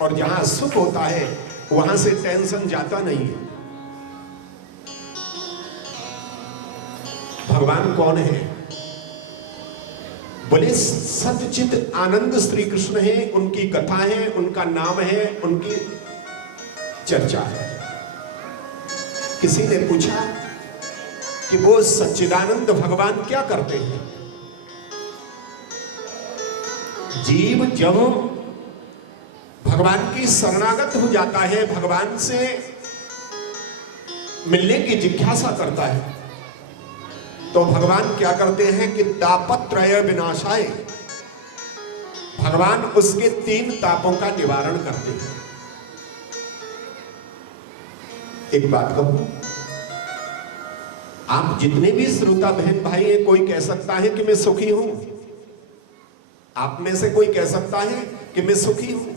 और जहां सुख होता है वहां से टेंशन जाता नहीं है। भगवान कौन है? बोले सच्चित आनंद श्री कृष्ण है, उनकी कथा है, उनका नाम है, उनकी चर्चा है। किसी ने पूछा कि वो सच्चिदानंद भगवान क्या करते हैं? जीव जब भगवान की शरणागत हो जाता है, भगवान से मिलने की जिज्ञासा करता है, तो भगवान क्या करते हैं कि तापत्रय विनाशाय, भगवान उसके 3 तापों का निवारण करते हैं। एक बात कहूं, आप जितने भी श्रोता बहन भाई हैं, कोई कह सकता है कि मैं सुखी हूं? आप में से कोई कह सकता है कि मैं सुखी हूं?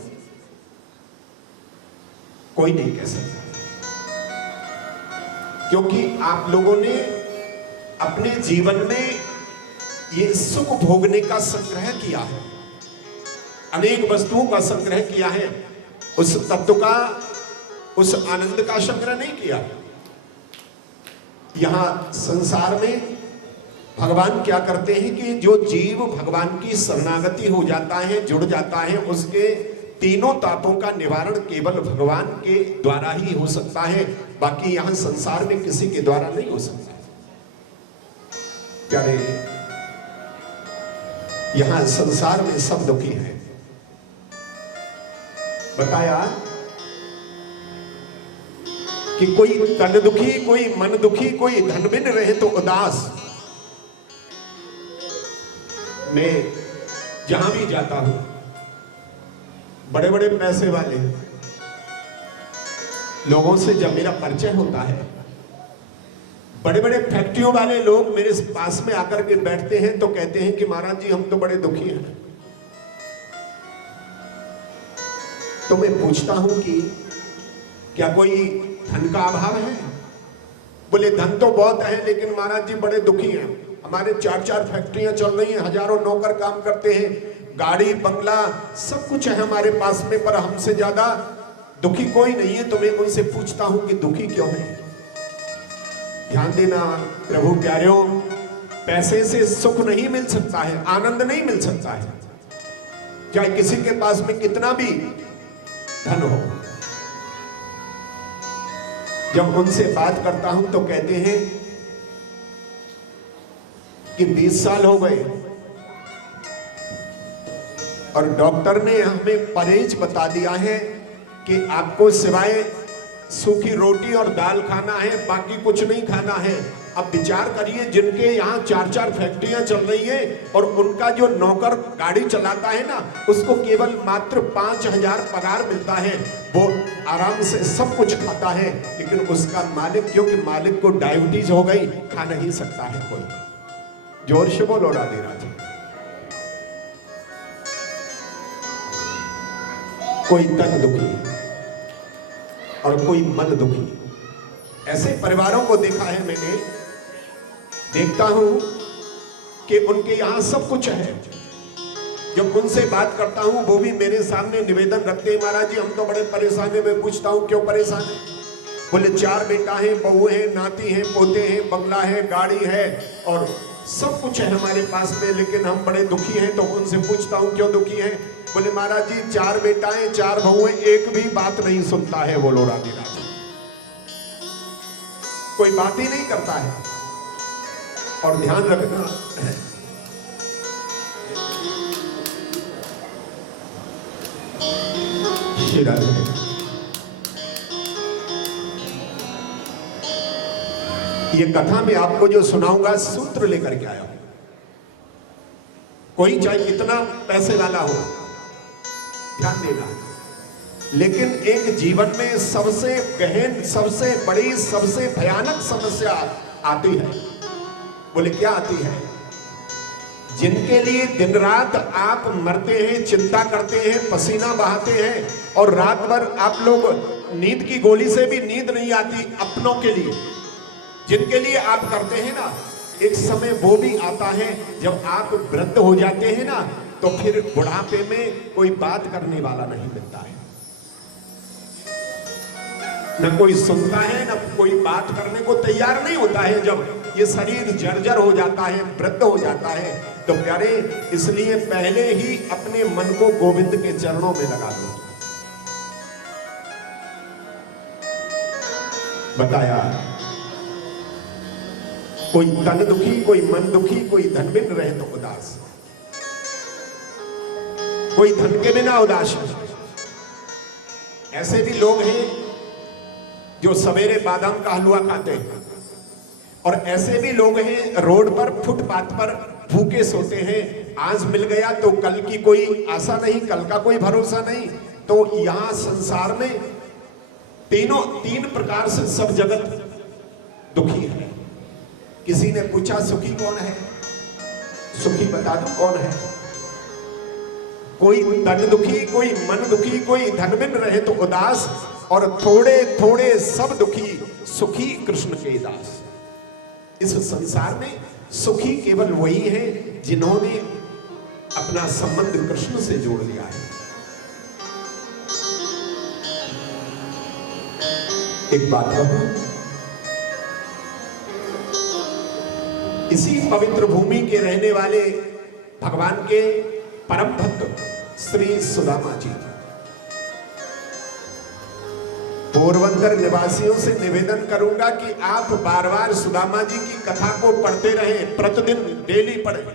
कोई नहीं कह सकता, क्योंकि आप लोगों ने अपने जीवन में ये सुख भोगने का संग्रह किया है, अनेक वस्तुओं का संग्रह किया है, उस तत्व का, उस आनंद का संग्रह नहीं किया। यहां संसार में भगवान क्या करते हैं कि जो जीव भगवान की शरणागति हो जाता है, जुड़ जाता है, उसके 3 तापों का निवारण केवल भगवान के द्वारा ही हो सकता है, बाकी यहां संसार में किसी के द्वारा नहीं हो सकता। प्यारे, यहां संसार में सब दुखी हैं। बताया कि कोई तन दुखी, कोई मन दुखी, कोई धन बिन रहे तो उदास। मैं जहां भी जाता हूं, बड़े बड़े पैसे वाले लोगों से जब मेरा परिचय होता है, बड़े बड़े फैक्ट्रियों वाले लोग मेरे पास में आकर के बैठते हैं तो कहते हैं कि महाराज जी हम तो बड़े दुखी हैं। तो मैं पूछता हूं कि क्या कोई धन का अभाव है? बोले धन तो बहुत है, लेकिन महाराज जी बड़े दुखी हैं। हमारे 4-4 फैक्ट्रियां चल रही हैं, हजारों नौकर काम करते हैं, गाड़ी बंगला सब कुछ है हमारे पास में, पर हमसे ज्यादा दुखी कोई नहीं है। तो मैं उनसे पूछता हूं कि दुखी क्यों है? ध्यान देना प्रभु प्यारेओ, पैसे से सुख नहीं मिल सकता है, आनंद नहीं मिल सकता है, चाहे किसी के पास में कितना भी धन हो। जब उनसे बात करता हूं तो कहते हैं कि 20 साल हो गए और डॉक्टर ने हमें परहेज बता दिया है कि आपको सिवाय सूखी रोटी और दाल खाना है, बाकी कुछ नहीं खाना है। अब विचार करिए, जिनके यहाँ 4-4 फैक्ट्रियां चल रही है और उनका जो नौकर गाड़ी चलाता है ना, उसको केवल मात्र 5,000 पगार मिलता है, वो आराम से सब कुछ खाता है, लेकिन उसका मालिक, क्योंकि मालिक को डायबिटीज हो गई, खा नहीं सकता है कोई। जोर से बोलो राधे राधे। कोई तन दुखी और कोई मन दुखी। ऐसे परिवारों को देखा है मैंने, देखता हूं कि उनके यहां सब कुछ है। जब उनसे बात करता हूं वो भी मेरे सामने निवेदन रखते हैं, महाराज जी हम तो बड़े परेशान हैं। मैं पूछता हूं क्यों परेशान है? बोले 4 बेटा है, बहू है, नाती है, पोते हैं, बंगला है, गाड़ी है और सब कुछ है हमारे पास में, लेकिन हम बड़े दुखी हैं। तो उनसे पूछता हूं क्यों दुखी है? बोले महाराज जी 4 बेटा है, 4 बहू है, एक भी बात नहीं सुनता है। बोलो राधे राधे। कोई बात ही नहीं करता है। और ध्यान रखना, ये कथा में आपको जो सुनाऊंगा सूत्र लेकर के आया हूं। कोई चाहे कितना पैसे वाला हो, ध्यान देना, लेकिन एक जीवन में सबसे गहन, सबसे बड़ी, सबसे भयानक समस्या आती है। बोले क्या आती है? जिनके लिए दिन रात आप मरते हैं, चिंता करते हैं, पसीना बहाते हैं और रात भर आप लोग नींद की गोली से भी नींद नहीं आती, अपनों के लिए जिनके लिए आप करते हैं ना, एक समय वो भी आता है जब आप वृद्ध हो जाते हैं ना, तो फिर बुढ़ापे में कोई बात करने वाला नहीं मिलता है। न कोई सुनता है, न कोई बात करने को तैयार नहीं होता है। जब ये शरीर जर्जर हो जाता है, वृद्ध हो जाता है, तो प्यारे इसलिए पहले ही अपने मन को गोविंद के चरणों में लगा दो। बताया, कोई तन दुखी, कोई मन दुखी, कोई धन बिन रहे तो उदास, कोई धन के बिना उदास। ऐसे भी लोग हैं जो सवेरे बादाम का हलवा खाते हैं, और ऐसे भी लोग हैं रोड पर फुटपाथ पर भूखे सोते हैं। आज मिल गया तो कल की कोई आशा नहीं, कल का कोई भरोसा नहीं। तो यहां संसार में तीन प्रकार से सब जगत दुखी है। किसी ने पूछा सुखी कौन है? सुखी बता दो कौन है? कोई तन दुखी, कोई मन दुखी, कोई धन बिन रहे तो उदास, और थोड़े थोड़े सब दुखी, सुखी कृष्ण के दास। इस संसार में सुखी केवल वही है जिन्होंने अपना संबंध कृष्ण से जोड़ लिया है। एक बात कहूं, इसी पवित्र भूमि के रहने वाले भगवान के परम भक्त श्री सुदामा जी, पोरबंदर निवासियों से निवेदन करूंगा कि आप बार बार सुदामा जी की कथा को पढ़ते रहें, प्रतिदिन डेली पढ़ें,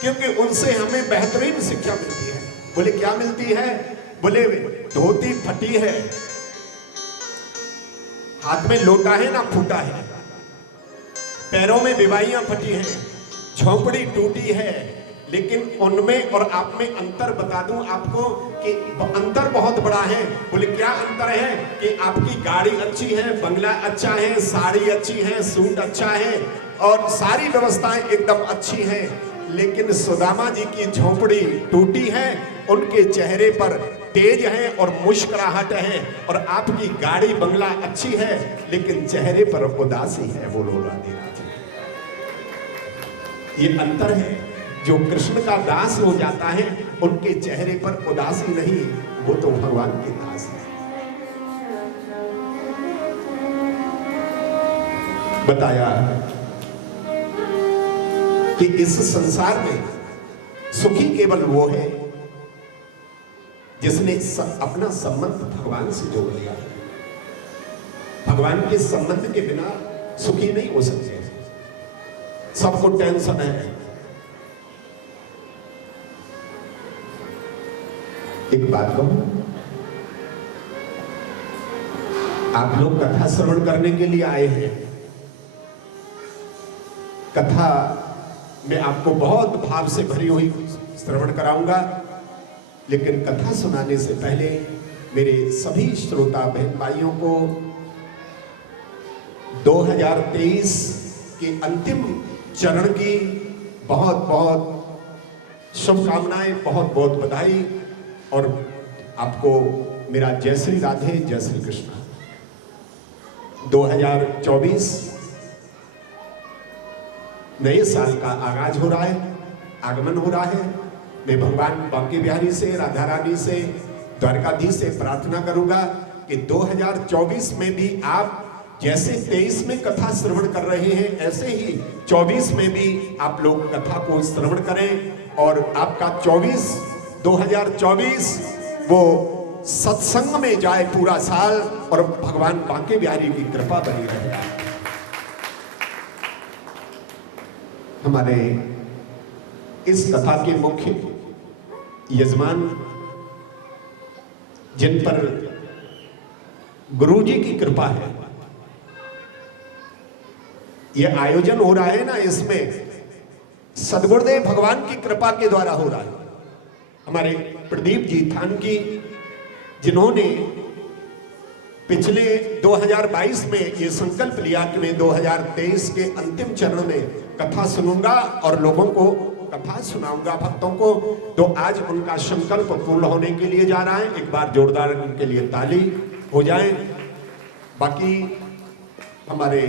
क्योंकि उनसे हमें बेहतरीन शिक्षा मिलती है। बोले क्या मिलती है? बोले धोती फटी है, हाथ में लोटा है ना फूटा है, पैरों में विवाइयां फटी हैं, झोंपड़ी टूटी है, लेकिन उनमें और आप में अंतर बता दूं आपको कि अंतर बहुत बड़ा है। बोले क्या अंतर है? कि आपकी गाड़ी अच्छी है, बंगला अच्छा है, साड़ी अच्छी है, सूट अच्छा है, और सारी व्यवस्थाएं एकदम अच्छी हैं, लेकिन सुदामा जी की झोंपड़ी टूटी है, उनके चेहरे पर तेज है और मुस्कुराहट है, और आपकी गाड़ी बंगला अच्छी है लेकिन चेहरे पर उदासी है। बोलो राधे राधे। ये अंतर है। जो कृष्ण का दास हो जाता है उनके चेहरे पर उदासी नहीं, वो तो भगवान के दास है। बताया कि इस संसार में सुखी केवल वो है जिसने अपना संबंध भगवान से जोड़ लिया है। भगवान के संबंध के बिना सुखी नहीं हो सकते। सबको टेंशन है। एक बात कहूं, आप लोग कथा श्रवण करने के लिए आए हैं। कथा में आपको बहुत भाव से भरी हुई श्रवण कराऊंगा, लेकिन कथा सुनाने से पहले मेरे सभी श्रोता बहन भाइयों को 2023 के अंतिम चरण की बहुत बहुत शुभकामनाएं, बहुत बहुत बधाई, और आपको मेरा जय श्री राधे, जय श्री कृष्ण। 2024 नए साल का आगाज हो रहा है, आगमन हो रहा है। मैं भगवान बांके बिहारी से, राधा रानी से, द्वारकाधीश से प्रार्थना करूंगा कि 2024 में भी आप जैसे 23 में कथा श्रवण कर रहे हैं, ऐसे ही 24 में भी आप लोग कथा को श्रवण करें, और आपका 2024 वो सत्संग में जाए पूरा साल, और भगवान बांके बिहारी की कृपा बनी रहे। हमारे इस कथा के मुख्य यजमान, जिन पर गुरु जी की कृपा है, यह आयोजन हो रहा है ना, इसमें सदगुरुदेव भगवान की कृपा के द्वारा हो रहा है। हमारे प्रदीप जी थानकी, जिन्होंने पिछले 2022 में ये संकल्प लिया कि मैं 2023 के अंतिम चरण में कथा सुनूंगा और लोगों को कथा सुनाऊंगा, भक्तों को, तो आज उनका संकल्प पूर्ण होने के लिए जा रहा है। एक बार जोरदार उनके लिए ताली हो जाए। बाकी हमारे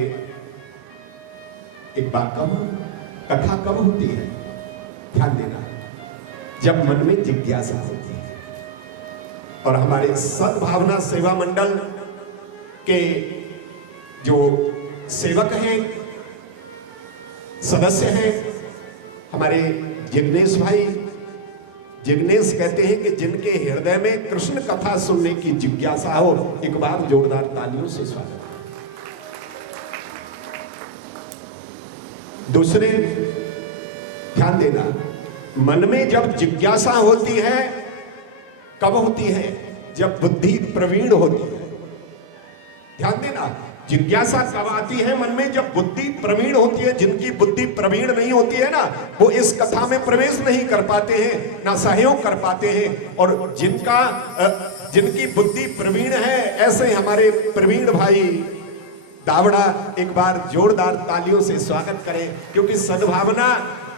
एक बात कहूं, कथा कब होती है? ध्यान देना, जब मन में जिज्ञासा होती है। और हमारे सद्भावना सेवा मंडल के जो सेवक हैं, सदस्य हैं, हमारे जिग्नेश भाई। जिग्नेश कहते हैं कि जिनके हृदय में कृष्ण कथा सुनने की जिज्ञासा हो, एक बार जोरदार तालियों से स्वागत। दूसरे, ध्यान देना, मन में जब जिज्ञासा होती है, कब होती है? जब बुद्धि प्रवीण होती है। ध्यान देना, जिज्ञासा कब आती है मन में? जब बुद्धि प्रवीण होती है। जिनकी बुद्धि प्रवीण नहीं होती है ना, वो इस कथा में प्रवेश नहीं कर पाते हैं, ना सहयोग कर पाते हैं। और जिनकी बुद्धि प्रवीण है, ऐसे हमारे प्रवीण भाई दावड़ा, एक बार जोरदार तालियों से स्वागत करें। क्योंकि सद्भावना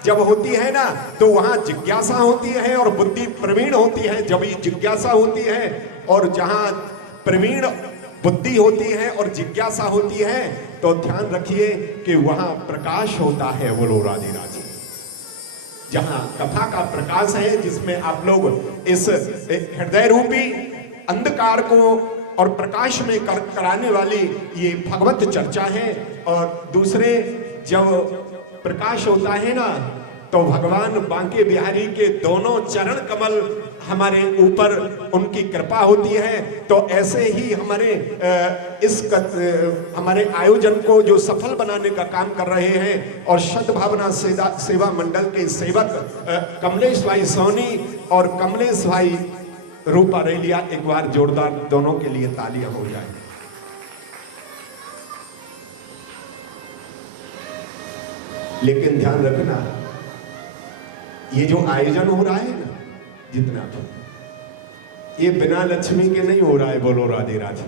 जब होती है ना, तो वहां जिज्ञासा होती है और बुद्धि प्रवीण होती है। जब ये जिज्ञासा होती है और जहां प्रवीण बुद्धि होती है और जिज्ञासा होती है, तो ध्यान रखिए कि वहां प्रकाश होता है। बोलो राधे राधे। जहां कथा का प्रकाश है, जिसमें आप लोग इस हृदय रूपी अंधकार को और प्रकाश में कराने वाली ये भगवत चर्चा है। और दूसरे, जब प्रकाश होता है ना, तो भगवान बांके बिहारी के दोनों चरण कमल हमारे ऊपर उनकी कृपा होती है। तो ऐसे ही हमारे आयोजन को जो सफल बनाने का काम कर रहे हैं, और सद्भावना सेवा मंडल के सेवक कमलेश भाई सोनी और कमलेश भाई रूपा रेलिया, एक बार जोरदार दोनों के लिए तालियां हो जाए। लेकिन ध्यान रखना, ये जो आयोजन हो रहा है ना, जितना ये बिना लक्ष्मी के नहीं हो रहा है। बोलो राधे राधे।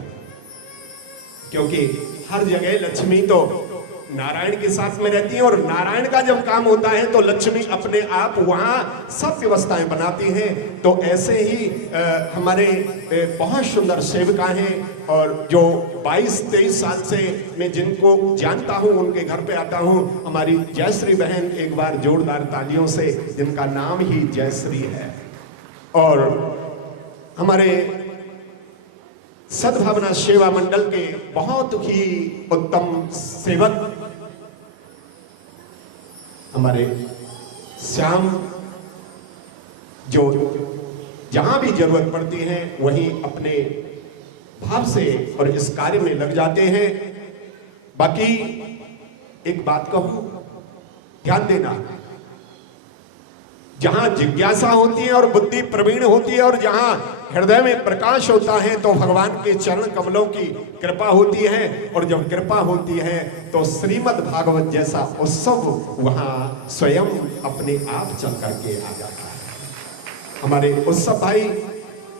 क्योंकि हर जगह लक्ष्मी तो नारायण के साथ में रहती है, और नारायण का जब काम होता है तो लक्ष्मी अपने आप वहां सब व्यवस्थाएं बनाती हैं। तो ऐसे ही हमारे बहुत सुंदर सेविका हैं, और जो 22-23 साल से मैं जिनको जानता हूं, उनके घर पे आता हूं। हमारी जयश्री बहन, एक बार जोरदार तालियों से, जिनका नाम ही जयश्री है। और हमारे सद्भावना सेवा मंडल के बहुत ही उत्तम सेवक हमारे श्याम, जो जहां भी जरूरत पड़ती है वहीं अपने भाव से और इस कार्य में लग जाते हैं। बाकी एक बात कहूं, ध्यान देना, जहां जिज्ञासा होती है और बुद्धि प्रवीण होती है, और जहां हृदय में प्रकाश होता है, तो भगवान के चरण कमलों की कृपा होती है। और जब कृपा होती है तो श्रीमद् भागवत जैसा उत्सव वहां स्वयं अपने आप चल करके आ जाता है। हमारे उत्सव भाई,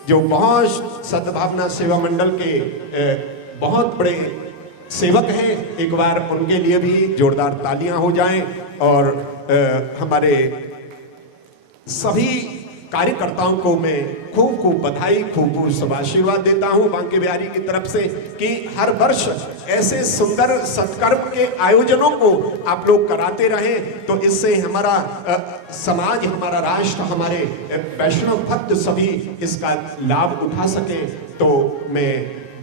जो बहुत सद्भावना सेवा मंडल के बहुत बड़े सेवक हैं, एक बार उनके लिए भी जोरदार तालियां हो जाएं। और हमारे सभी कार्यकर्ताओं को मैं खूब खूब बधाई, खूब खूब सब आशीर्वाद देता हूं बांके बिहारी की तरफ से, कि हर वर्ष ऐसे सुंदर सत्कर्म के आयोजनों को आप लोग कराते रहें। तो इससे हमारा समाज, हमारा राष्ट्र, हमारे वैष्णव भक्त सभी इसका लाभ उठा सके। तो मैं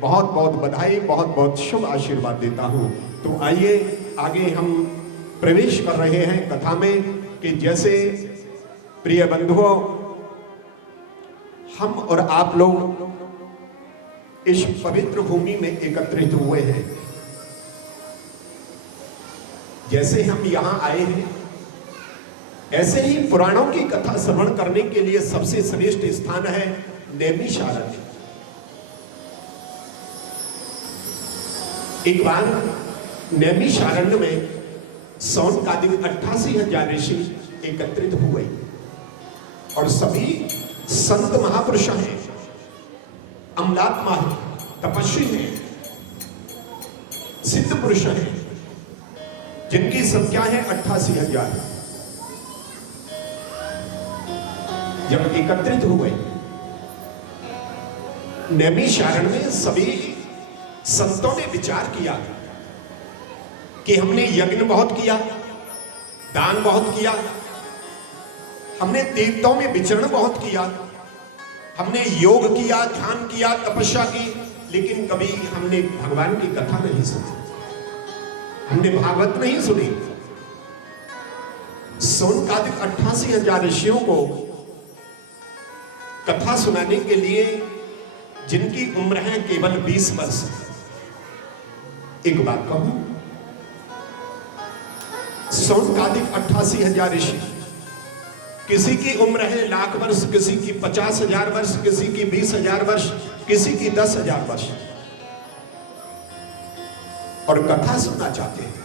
बहुत बहुत बधाई, बहुत बहुत शुभ आशीर्वाद देता हूं। तो आइए आगे हम प्रवेश कर रहे हैं कथा में, कि जैसे प्रिय बंधुओं, हम और आप लोग इस पवित्र भूमि में एकत्रित हुए हैं। जैसे हम यहां आए हैं, ऐसे ही पुराणों की कथा श्रवण करने के लिए सबसे श्रेष्ठ स्थान है नैमिषारण्य। एक बार नैमिषारण्य में सौनकादिक 88,000 ऋषि एकत्रित हुए, और सभी संत महापुरुष हैं, अमलात्मा है, तपस्वी हैं, सिद्ध पुरुष हैं, जिनकी संख्या है 88,000। जब एकत्रित हुए नैमिषारण्य में, सभी संतों ने विचार किया कि हमने यज्ञ बहुत किया, दान बहुत किया, हमने तीर्थों में विचरण बहुत किया, हमने योग किया, ध्यान किया, तपस्या की, लेकिन कभी हमने भगवान की कथा नहीं सुनी, हमने भागवत नहीं सुनी। सौनकादिक 88,000 ऋषियों को कथा सुनाने के लिए, जिनकी उम्र है केवल 20 वर्ष। एक बात कहूं, सौनकादिक 88,000 ऋषि, किसी की उम्र है लाख वर्ष, किसी की 50,000 वर्ष, किसी की 20,000 वर्ष, किसी की 10,000 वर्ष, और कथा सुनना चाहते हैं।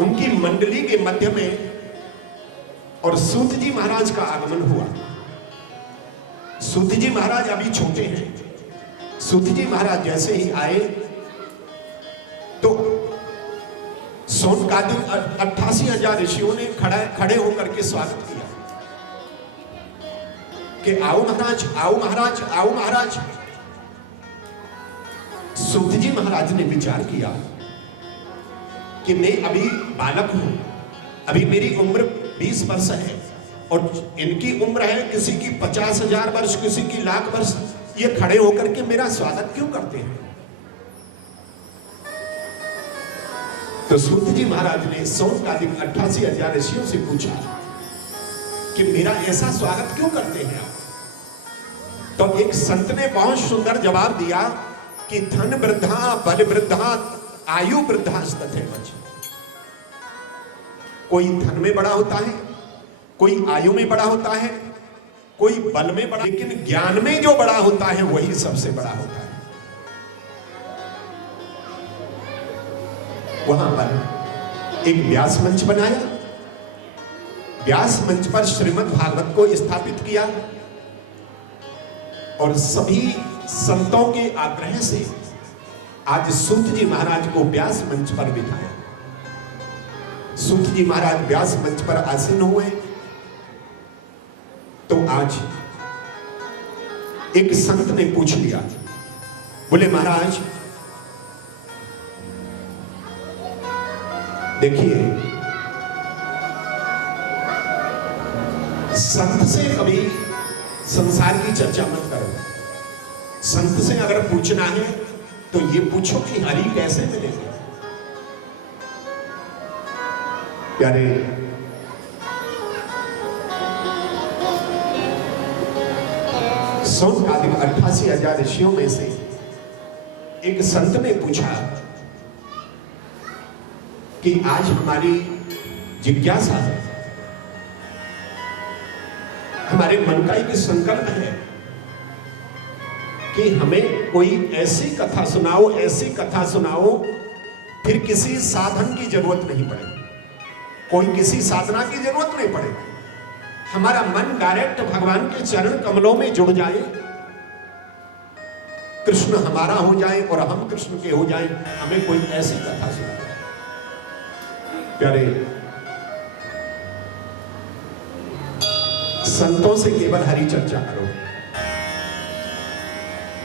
उनकी मंडली के मध्य में और सूत जी महाराज का आगमन हुआ। सूत जी महाराज अभी छोटे हैं। सूत जी महाराज जैसे ही आए तो सौनकादिक 88,000 ऋषियों ने खड़े होकर के स्वागत किया कि आओ महाराज, आओ महाराज, आओ महाराज। सूत जी महाराज ने विचार किया कि मैं अभी बालक हूं, अभी मेरी उम्र 20 वर्ष है और इनकी उम्र है किसी की 50,000 वर्ष, किसी की लाख वर्ष। ये खड़े होकर के मेरा स्वागत क्यों करते हैं? तो सूत जी महाराज ने सौनकादिक 88,000 ऋषियों से पूछा कि मेरा ऐसा स्वागत क्यों करते हैं आप? तो एक संत ने बहुत सुंदर जवाब दिया कि धन वृद्धा, बल वृद्धा, आयु वृद्धा तथैव। कोई धन में बड़ा होता है, कोई आयु में बड़ा होता है, कोई बल में बड़ा, लेकिन ज्ञान में जो बड़ा होता है वही सबसे बड़ा होता है। वहां पर एक व्यास मंच बनाया, व्यास मंच पर श्रीमद् भागवत को स्थापित किया और सभी संतों के आग्रह से आज सूत जी महाराज को व्यास मंच पर बिठाया। सूत जी महाराज व्यास मंच पर आसीन हुए तो आज एक संत ने पूछ लिया, बोले महाराज देखिए, संत से कभी संसार की चर्चा मत करो। संत से अगर पूछना है तो ये पूछो कि हरि कैसे मिलेगा। प्यारे सौनकादिक 88,000 ऋषियों में से एक संत ने पूछा कि आज हमारी जिज्ञासा है, हमारे मन का एक संकल्प है कि हमें कोई ऐसी कथा सुनाओ, ऐसी कथा सुनाओ फिर किसी साधन की जरूरत नहीं पड़े, कोई किसी साधना की जरूरत नहीं पड़े। हमारा मन डायरेक्ट भगवान के चरण कमलों में जुड़ जाए, कृष्ण हमारा हो जाए और हम कृष्ण के हो जाए। हमें कोई ऐसी कथा सुनाए। प्यारे संतों से केवल हरि चर्चा करो,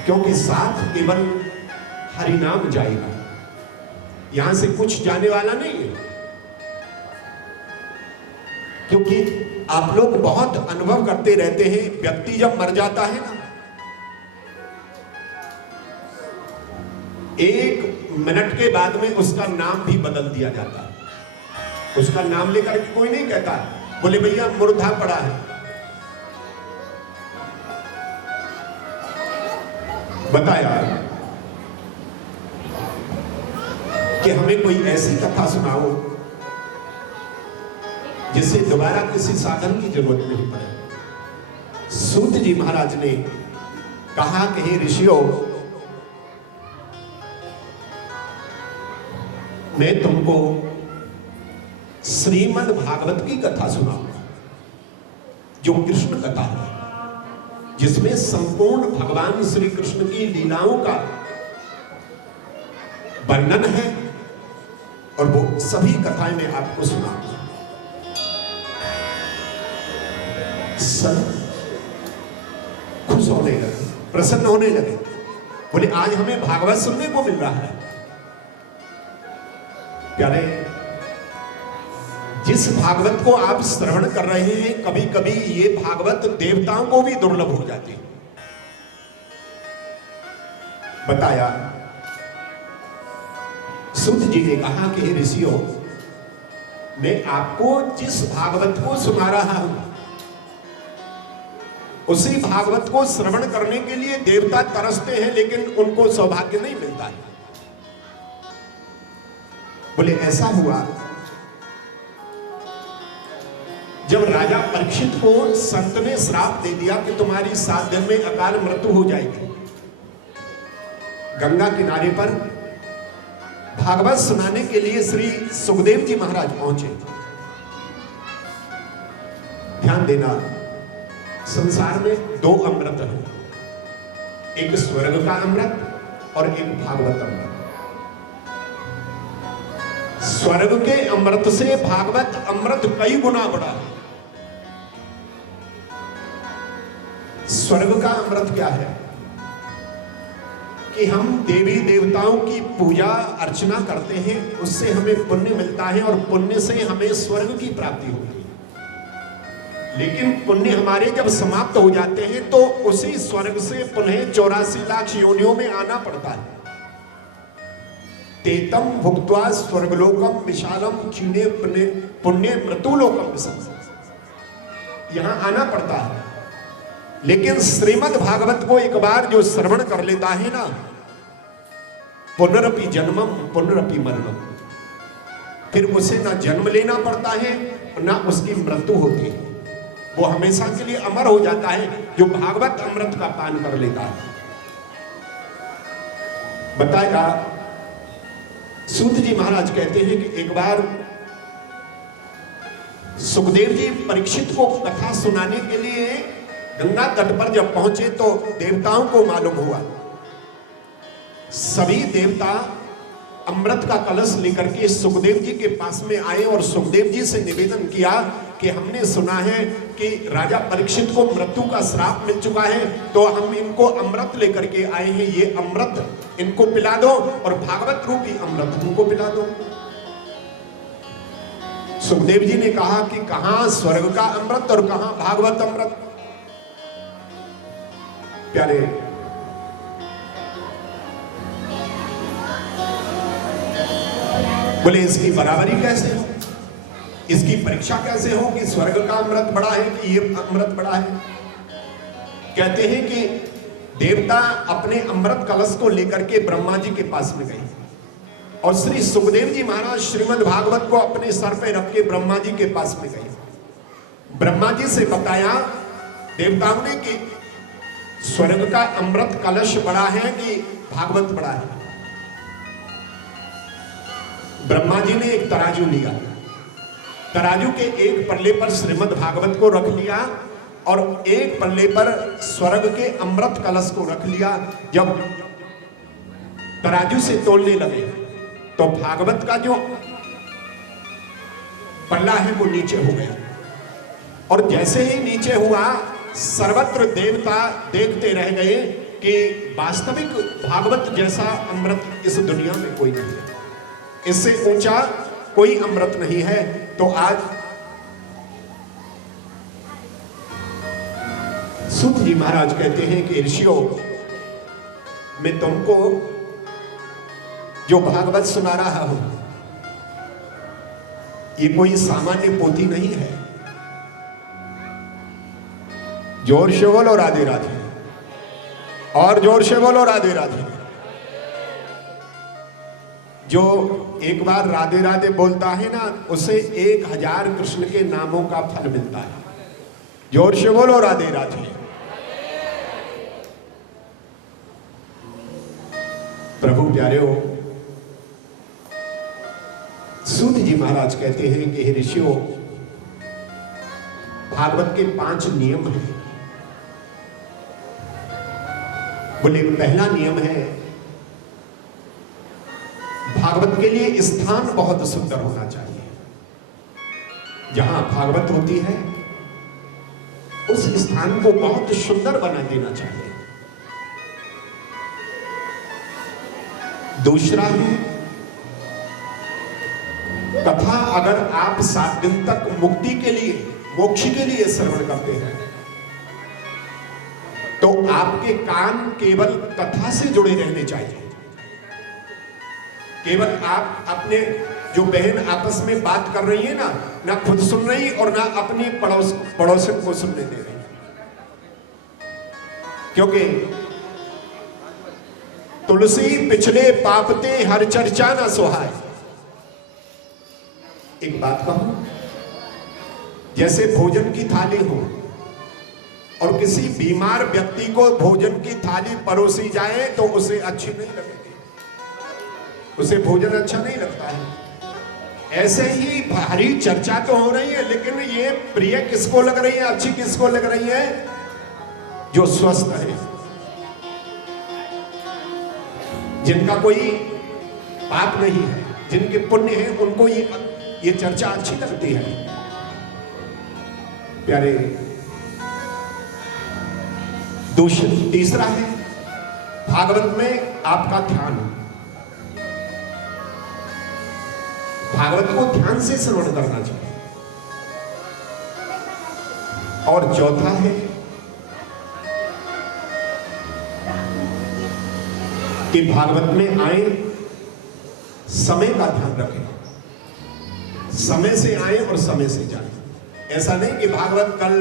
क्योंकि साथ केवल हरि नाम जाएगा, यहां से कुछ जाने वाला नहीं है। क्योंकि आप लोग बहुत अनुभव करते रहते हैं, व्यक्ति जब मर जाता है ना, 1 मिनट के बाद में उसका नाम भी बदल दिया जाता है। उसका नाम लेकर के कोई नहीं कहता बोले भैया मुर्दा पड़ा है। बताया कि हमें कोई ऐसी कथा सुनाओ जिससे दोबारा किसी साधन की जरूरत नहीं पड़े। सूत जी महाराज ने कहा कि हे ऋषियों, मैं तुमको श्रीमद् भागवत की कथा सुनाऊंगा, जो कृष्ण कथा है, जिसमें संपूर्ण भगवान श्री कृष्ण की लीलाओं का वर्णन है, और वो सभी कथाएं मैं आपको सुनाऊंगा। संत खुश होने लगे, प्रसन्न होने लगे, बोले आज हमें भागवत सुनने को मिल रहा है। प्यारे, जिस भागवत को आप श्रवण कर रहे हैं, कभी कभी ये भागवत देवताओं को भी दुर्लभ हो जाती है। बताया। सूत जी ने कहा कि हे ऋषियों, मैं आपको जिस भागवत को सुना रहा हूं, उसी भागवत को श्रवण करने के लिए देवता तरसते हैं, लेकिन उनको सौभाग्य नहीं मिलता है। बोले ऐसा हुआ जब राजा परीक्षित को संत ने श्राप दे दिया कि तुम्हारी 7 दिन में अकाल मृत्यु हो जाएगी। गंगा किनारे पर भागवत सुनाने के लिए श्री सुखदेव जी महाराज पहुंचे। ध्यान देना, संसार में 2 अमृत हैं, एक स्वर्ग का अमृत और एक भागवत अमृत। स्वर्ग के अमृत से भागवत अमृत कई गुना बड़ा है। स्वर्ग का अमृत क्या है कि हम देवी देवताओं की पूजा अर्चना करते हैं, उससे हमें पुण्य मिलता है और पुण्य से हमें स्वर्ग की प्राप्ति होती है। लेकिन पुण्य हमारे जब समाप्त हो जाते हैं तो उसी स्वर्ग से पुनः 84 लाख योनियों में आना पड़ता है। तेतम भुक्त्वा स्वर्गलोकम विशालम क्षीणे पुण्य मृत्युलोकम विशंस, यहां आना पड़ता है। लेकिन श्रीमद् भागवत को एक बार जो श्रवण कर लेता है ना, पुनरपि जन्मम पुनरपि मरणम, फिर उसे ना जन्म लेना पड़ता है ना उसकी मृत्यु होती है, वो हमेशा के लिए अमर हो जाता है जो भागवत अमृत का पान कर लेता है। बताया सूत जी महाराज कहते हैं कि एक बार सुखदेव जी परीक्षित को कथा सुनाने के लिए गंगा तट पर जब पहुंचे तो देवताओं को मालूम हुआ, सभी देवता अमृत का कलश लेकर के सुखदेव जी के पास में आए और सुखदेव जी से निवेदन किया कि हमने सुना है कि राजा परीक्षित को मृत्यु का श्राप मिल चुका है, तो हम इनको अमृत लेकर के आए हैं, ये अमृत इनको पिला दो और भागवत रूपी अमृत इनको पिला दो। सुखदेव जी ने कहा कि कहां स्वर्ग का अमृत और कहां भागवत अमृत। प्यारे बोले इसकी बराबरी कैसे हो, इसकी परीक्षा कैसे हो कि स्वर्ग का अमृत बड़ा है कि ये अमृत बड़ा है। कहते हैं कि देवता अपने अमृत कलश को लेकर के ब्रह्मा जी के पास में गए और श्री सुखदेव जी महाराज श्रीमद् भागवत को अपने सर पे रख के ब्रह्मा जी के पास में गए। ब्रह्मा जी से बताया देवताओं ने कि स्वर्ग का अमृत कलश बड़ा है कि भागवत बड़ा है। ब्रह्मा जी ने एक तराजू लिया, तराजू के एक पल्ले पर श्रीमद् भागवत को रख लिया और एक पल्ले पर स्वर्ग के अमृत कलश को रख लिया। जब तराजू से तोलने लगे तो भागवत का जो पल्ला है वो नीचे हो गया और जैसे ही नीचे हुआ सर्वत्र देवता देखते रह गए कि वास्तविक भागवत जैसा अमृत इस दुनिया में कोई नहीं है, इससे ऊंचा कोई अमृत नहीं है। तो आज सूत जी महाराज कहते हैं कि ऋषियों, मैं तुमको जो भागवत सुना रहा हूं ये कोई सामान्य पोथी नहीं है। जोर से बोलो राधे राधे, और जोर से बोलो राधे राधे। जो एक बार राधे राधे बोलता है ना, उसे 1000 कृष्ण के नामों का फल मिलता है। जोर से बोलो राधे राधे। प्रभु प्यारे हो, सूत जी महाराज कहते हैं कि हे ऋषियों, भागवत के 5 नियम हैं। बोले पहला नियम है भागवत के लिए स्थान बहुत सुंदर होना चाहिए। जहां भागवत होती है उस स्थान को बहुत सुंदर बना देना चाहिए। दूसरा है कथा अगर आप 7 दिन तक मुक्ति के लिए, मोक्ष के लिए श्रवण करते हैं तो आपके कान केवल कथा से जुड़े रहने चाहिए। केवल आप अपने जो बहन आपस में बात कर रही है ना खुद सुन रही और ना अपनी पड़ोसन को सुनने दे रही, क्योंकि तुलसी पिछले पापते हर चर्चा ना सुहाए। एक बात कहूं, जैसे भोजन की थाली हो और किसी बीमार व्यक्ति को भोजन की थाली परोसी जाए तो उसे अच्छी नहीं लगेगी, उसे भोजन अच्छा नहीं लगता है। ऐसे ही भारी चर्चा तो हो रही है, लेकिन ये प्रिय किसको लग रही है, अच्छी किसको लग रही है? जो स्वस्थ है, जिनका कोई पाप नहीं है, जिनके पुण्य है, उनको ये चर्चा अच्छी लगती है। प्यारे, तीसरा है भागवत में आपका ध्यान, भागवत को ध्यान से श्रवण करना चाहिए। और चौथा है कि भागवत में आए समय का ध्यान रखें, समय से आए और समय से जाए। ऐसा नहीं कि भागवत कल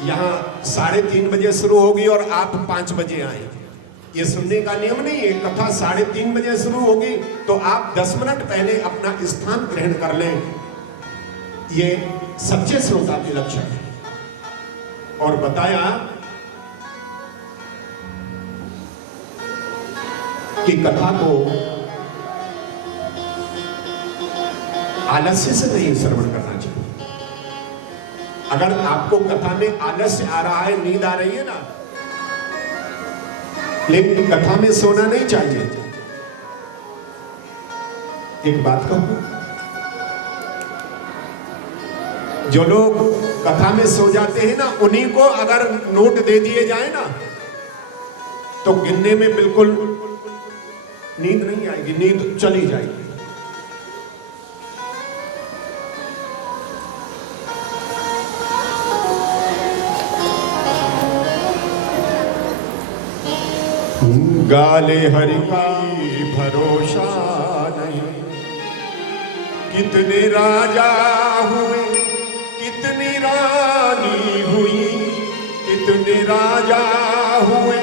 यहां 3:30 बजे शुरू होगी और आप 5 बजे आए, ये सुनने का नियम नहीं है। कथा 3:30 बजे शुरू होगी तो आप 10 मिनट पहले अपना स्थान ग्रहण कर लें, ये सच्चे श्रोता के लक्षण है। और बताया कि कथा को आलस्य से नहीं श्रवण करना चाहिए। अगर आपको कथा में आलस्य आ रहा है, नींद आ रही है ना, लेकिन कथा में सोना नहीं चाहिए। एक बात कहूं, जो लोग कथा में सो जाते हैं ना, उन्हीं को अगर नोट दे दिए जाए ना तो गिनने में बिल्कुल नींद नहीं आएगी, नींद चली जाएगी। गाले हरि का भरोसा नहीं, कितने राजा हुए कितनी रानी हुई, कितने राजा हुए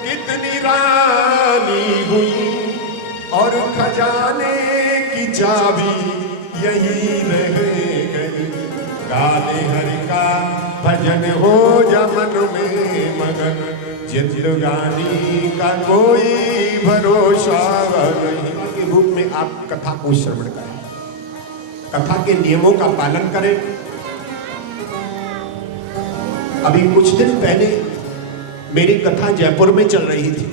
कितनी रानी हुई, और खजाने की चाबी यही रह गई। गाले हरि का भजन हो जा मन में मगन, जिंदगानी का कोई भरोसा नहीं। के रूप में आप कथा को श्रवण करें, कथा के नियमों का पालन करें। अभी कुछ दिन पहले मेरी कथा जयपुर में चल रही थी,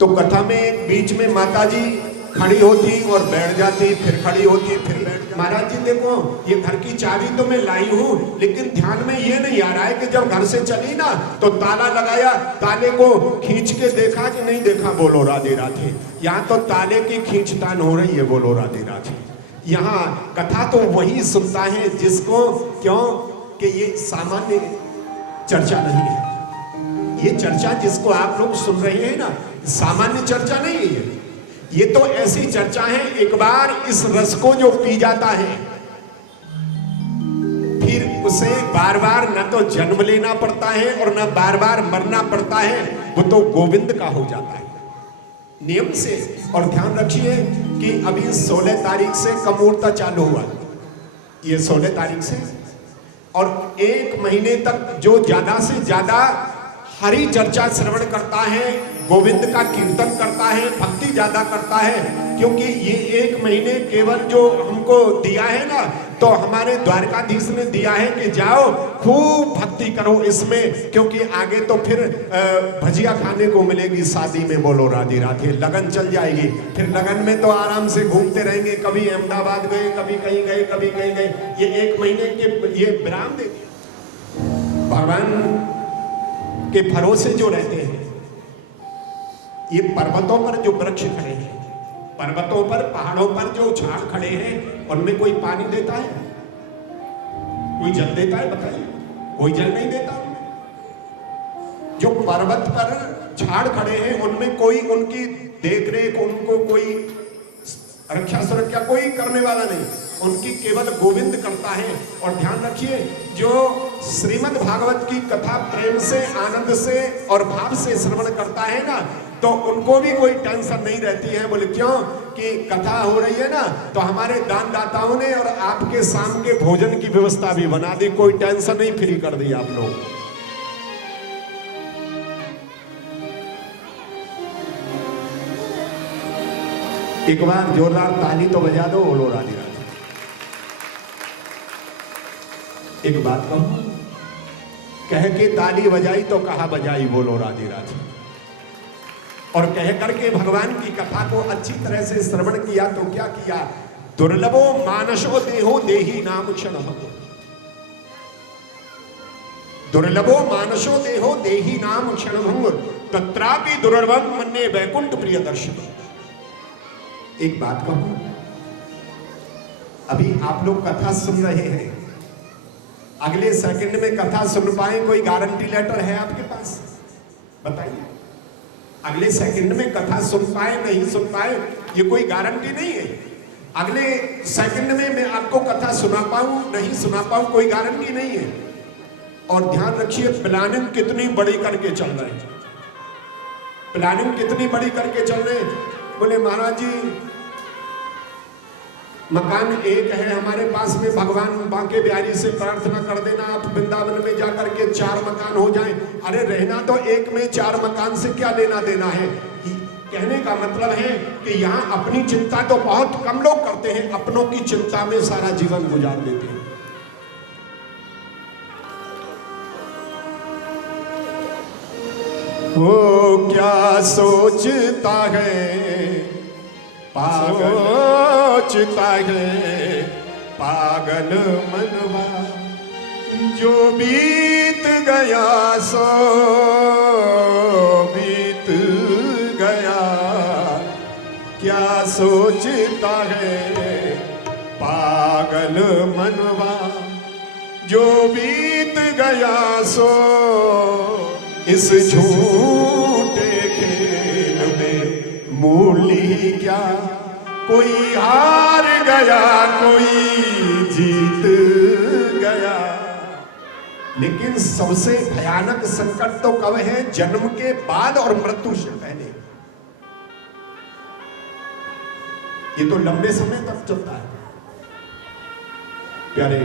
तो कथा में बीच में माताजी खड़ी होती और बैठ जाती, फिर खड़ी होती, फिर बैठ जाती। महाराज जी देखो, ये घर की चाबी तो मैं लाई हूं, लेकिन ध्यान में ये नहीं आ रहा है कि जब घर से चली ना तो ताला लगाया, ताले को खींच के देखा कि नहीं देखा, बोलो राधे राधे। यहाँ तो ताले की खींचतान हो रही है, बोलो राधे राधे। यहाँ कथा तो वही सुनता है जिसको, क्यों कि ये सामान्य चर्चा नहीं है। ये चर्चा जिसको आप लोग सुन रहे हैं ना, सामान्य चर्चा नहीं है ये तो ऐसी चर्चा है, एक बार इस रस को जो पी जाता है फिर उसे बार बार न तो जन्म लेना पड़ता है और न बार बार मरना पड़ता है, वो तो गोविंद का हो जाता है नियम से। और ध्यान रखिए कि अभी 16 तारीख से कमूर्ता चालू हुआ, ये 16 तारीख से, और 1 महीने तक जो ज्यादा से ज्यादा हरि चर्चा श्रवण करता है, गोविंद का कीर्तन करता है, भक्ति ज्यादा करता है, क्योंकि ये 1 महीने केवल जो हमको दिया है ना, तो हमारे द्वारकाधीश ने दिया है कि जाओ खूब भक्ति करो इसमें, क्योंकि आगे तो फिर भजिया खाने को मिलेगी शादी में, बोलो राधे राधे। लगन चल जाएगी, फिर लगन में तो आराम से घूमते रहेंगे, कभी अहमदाबाद गए, कभी कहीं गए, कभी कहीं गए। ये 1 महीने के ये विराम दे भगवान के भरोसे जो रहते हैं। ये पर्वतों पर जो वृक्ष खड़े हैं, पर्वतों पर, पहाड़ों पर जो झाड़ खड़े हैं, उनमें कोई पानी देता है, कोई जल देता है? बताइए, कोई जल नहीं देता उनमें। पर्वत पर झाड़ खड़े हैं, उनमें कोई उनकी देखरेख, उनको कोई रक्षा सुरक्षा कोई करने वाला नहीं, उनकी केवल गोविंद करता है। और ध्यान रखिए, जो श्रीमद् भागवत की कथा प्रेम से, आनंद से और भाव से श्रवण करता है ना, तो उनको भी कोई टेंशन नहीं रहती है। बोले क्यों? कि कथा हो रही है ना, तो हमारे दानदाताओं ने और आपके शाम के भोजन की व्यवस्था भी बना दी, कोई टेंशन नहीं, फ्री कर दी आप लोग। एक बार जोरदार ताली तो बजा दो, बोलो राधे राधे। एक बात कहूं, कह के ताली बजाई तो कहा बजाई, बोलो राधे राधे। और कह करके भगवान की कथा को अच्छी तरह से श्रवण किया तो क्या किया? दुर्लभो मानसो देहो देही नाम क्षण, दुर्लभो मानसो देहो देही नाम क्षण भंग, तत्रापि दुर्लभम मन्ये वैकुंठ प्रिय दर्शन। एक बात कहूं, अभी आप लोग कथा सुन रहे हैं, अगले सेकंड में कथा सुन पाए, कोई गारंटी लेटर है आपके पास? बताइए। अगले सेकंड में कथा सुन पाए नहीं सुन पाए, ये कोई गारंटी नहीं है। अगले सेकंड में मैं आपको कथा सुना पाऊं नहीं सुना पाऊं, कोई गारंटी नहीं है। और ध्यान रखिए, प्लानिंग कितनी बड़ी करके चल रहे हैं, प्लानिंग कितनी बड़ी करके चल रहे हैं। बोले महाराज जी मकान एक है हमारे पास में, भगवान बांके बिहारी से प्रार्थना कर देना आप वृंदावन में जाकर के 4 मकान हो जाएं। अरे रहना तो एक में, 4 मकान से क्या लेना देना है? कहने का मतलब है कि यहाँ अपनी चिंता तो बहुत कम लोग करते हैं, अपनों की चिंता में सारा जीवन गुजार देते हैं। वो क्या सोचता है सोचता है पागल मनवा, जो बीत गया सो बीत गया। क्या सोचता है पागल मनवा, जो बीत गया सो इस झूठे खेल में मूली क्या। कोई हार गया कोई जीत गया, लेकिन सबसे भयानक संकट तो कब है? जन्म के बाद और मृत्यु से पहले। ये तो लंबे समय तक चलता है प्यारे।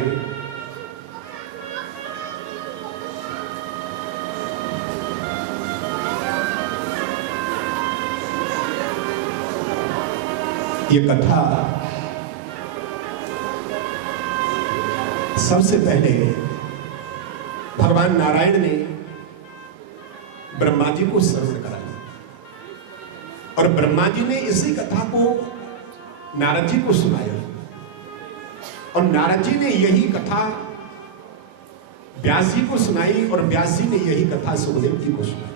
ये कथा सबसे पहले भगवान नारायण ने ब्रह्मा जी को श्रवण कराई, और ब्रह्मा जी ने इसी कथा को नारद जी को सुनाया, और नारद जी ने यही कथा व्यास जी को सुनाई, और व्यास जी ने यही कथा सुखदेव जी को सुनाई,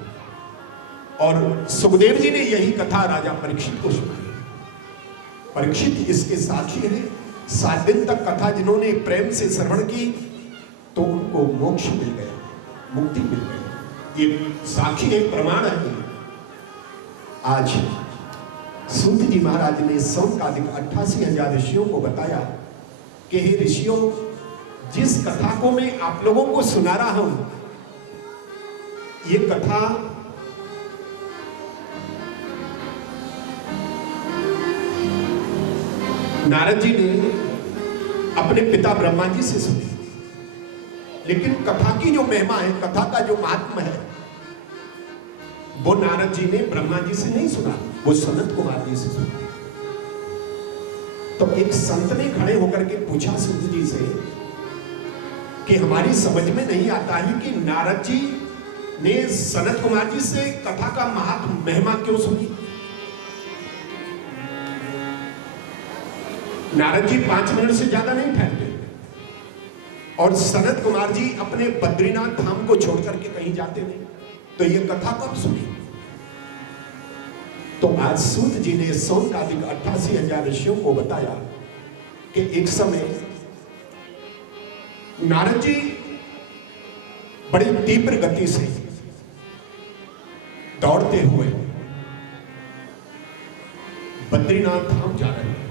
और सुखदेव जी ने यही कथा राजा परीक्षित को सुनाई। परीक्षित इसके साक्षी है। 7 दिन तक कथा जिन्होंने प्रेम से श्रवण की तो उनको मोक्ष मिल गया, मुक्ति मिल गई। ये साक्षी है, प्रमाण है। आज सूत जी महाराज ने सौनकादिक 88,000 ऋषियों को बताया कि हे ऋषियों, जिस कथा को मैं आप लोगों को सुना रहा हूं, ये कथा नारद जी ने अपने पिता ब्रह्मा जी से सुनी, लेकिन कथा की जो महिमा है, कथा का जो महात्मा है, वो नारद जी ने ब्रह्मा जी से नहीं सुना, वो सनत कुमार जी से सुना। तो एक संत ने खड़े होकर के पूछा सूत जी से कि हमारी समझ में नहीं आता है कि नारद जी ने सनत कुमार जी से कथा का महात्मा महिमा क्यों सुनी। नारद जी 5 मिनट से ज्यादा नहीं ठहरते, और सनत कुमार जी अपने बद्रीनाथ धाम को छोड़ करके कहीं जाते नहीं, तो ये कथा कब सुनी? तो आज सूत जी ने सौनकादिक 88,000 ऋषियों को बताया कि एक समय नारद जी बड़ी तीव्र गति से दौड़ते हुए बद्रीनाथ धाम जा रहे हैं।